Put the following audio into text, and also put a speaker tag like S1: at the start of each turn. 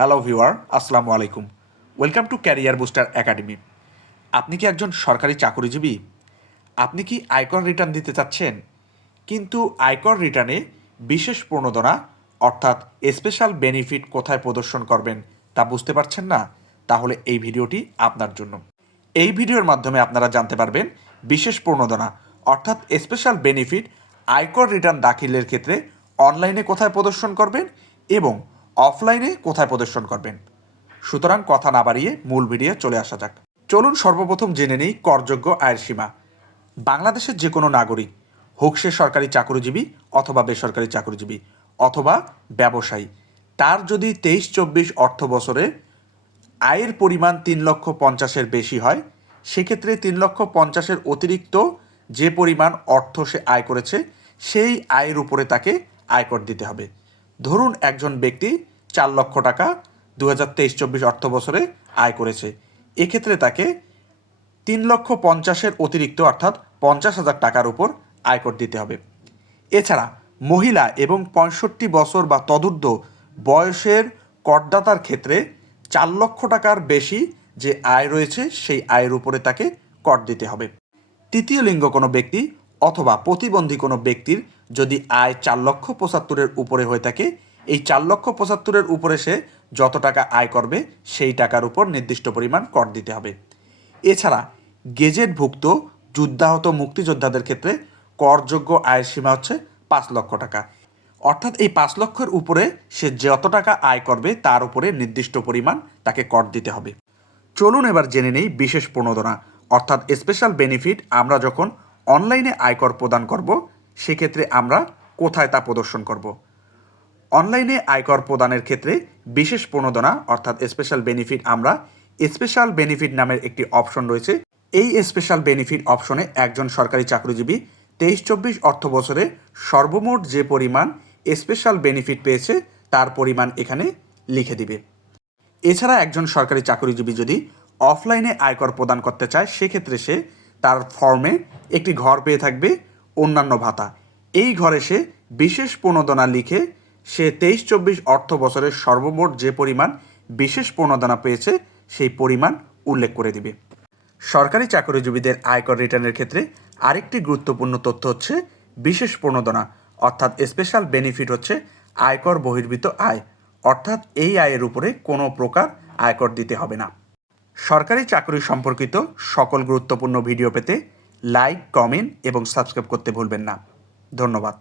S1: Hello viewer, আসসালামু আলাইকুম। Welcome to Career Booster Academy. আপনি কি একজন সরকারি চাকরিজীবী? আপনি কি আয়কর রিটার্ন দিতে চাচ্ছেন? কিন্তু আয়কর রিটার্নে বিশেষ প্রণোদনা, অর্থাৎ স্পেশাল বেনিফিট কোথায় প্রদর্শন করবেন তা বুঝতে পারছেন না? তাহলে এই ভিডিওটি আপনার জন্য। এই ভিডিওর মাধ্যমে আপনারা জানতে পারবেন বিশেষ প্রণোদনা, অর্থাৎ স্পেশাল বেনিফিট আয়কর রিটার্ন দাখিলের ক্ষেত্রে অনলাইনে কোথায় প্রদর্শন করবেন এবং অফলাইনে কোথায় প্রদর্শন করবেন? সুতরাং কথা না বাড়িয়ে মূল ভিডিও চলে আসা যাক। চলুন সর্বপ্রথম জেনে নেই করযোগ্য আয়ের সীমা। বাংলাদেশের যে কোনো নাগরিক, হোক সে সরকারি চাকরিজীবী অথবা বেসরকারি চাকরিজীবী অথবা ব্যবসায়ী, তার যদি তেইশ চব্বিশ অর্থ বছরে আয়ের পরিমাণ তিন লক্ষ পঞ্চাশের বেশি হয়, সেক্ষেত্রে তিন লক্ষ পঞ্চাশের অতিরিক্ত যে পরিমাণ অর্থ সে আয় করেছে, সেই আয়ের উপরে তাকে আয়কর দিতে হবে। ধরুন একজন ব্যক্তি চার লক্ষ টাকা দু হাজার তেইশ চব্বিশ অর্থ বছরে আয় করেছে। এক্ষেত্রে তাকে তিন লক্ষ পঞ্চাশের অতিরিক্ত অর্থাৎ পঞ্চাশ হাজার টাকার উপর আয়কর দিতে হবে। এছাড়া মহিলা এবং পঁয়ষট্টি বছর বা তদূর্ধ্ব বয়সের করদাতার ক্ষেত্রে চার লক্ষ টাকার বেশি যে আয় রয়েছে, সেই আয়ের উপরে তাকে কর দিতে হবে। তৃতীয় লিঙ্গ কোনো ব্যক্তি অথবা প্রতিবন্ধী কোনো ব্যক্তির যদি আয় চার লক্ষ পঁচাত্তরের উপরে হয়ে থাকে এই চার লক্ষ পঁচাত্তরের উপরে সে যত টাকা আয় করবে, সেই টাকার উপর নির্দিষ্ট পরিমাণ কর দিতে হবে। এছাড়া গেজেটভুক্ত যুদ্ধাহত মুক্তিযোদ্ধাদের ক্ষেত্রে করযোগ্য আয়ের সীমা হচ্ছে পাঁচ লক্ষ টাকা। অর্থাৎ এই পাঁচ লক্ষের উপরে সে যত টাকা আয় করবে, তার উপরে নির্দিষ্ট পরিমাণ তাকে কর দিতে হবে। চলুন এবার জেনে নেই বিশেষ প্রণোদনা। অর্থাৎ স্পেশাল বেনিফিট আমরা যখন অনলাইনে আয়কর প্রদান করব, সেক্ষেত্রে আমরা কোথায় তা প্রদর্শন করব? অনলাইনে আয়কর প্রদানের ক্ষেত্রে বিশেষ প্রণোদনা, অর্থাৎ স্পেশাল বেনিফিট আমরা স্পেশাল বেনিফিট নামের একটি অপশন রয়েছে। এই স্পেশাল বেনিফিট অপশনে একজন সরকারি চাকরিজীবী তেইশ চব্বিশ অর্থ বছরে সর্বমোট যে পরিমাণ স্পেশাল বেনিফিট পেয়েছে, তার পরিমাণ এখানে লিখে দিবে। এছাড়া একজন সরকারি চাকরিজীবী যদি অফলাইনে আয়কর প্রদান করতে চায়, সেক্ষেত্রে সে তার ফর্মে একটি ঘর পেয়ে থাকবে, অন্যান্য ভাতা। এই ঘরে সে বিশেষ প্রণোদনা লিখে সে তেইশ চব্বিশ অর্থ বছরের সর্বমোট যে পরিমাণ বিশেষ প্রণোদনা পেয়েছে, সেই পরিমাণ উল্লেখ করে দিবে। সরকারি চাকরিজীবীদের আয়কর রিটার্নের ক্ষেত্রে আরেকটি গুরুত্বপূর্ণ তথ্য হচ্ছে বিশেষ প্রণোদনা, অর্থাৎ স্পেশাল বেনিফিট হচ্ছে আয়কর বহির্ভূত আয়, অর্থাৎ এই আয়ের উপরে কোনো প্রকার আয়কর দিতে হবে না। সরকারি চাকরি সম্পর্কিত সকল গুরুত্বপূর্ণ ভিডিও পেতে লাইক, কমেন্ট এবং সাবস্ক্রাইব করতে ভুলবেন না। ধন্যবাদ।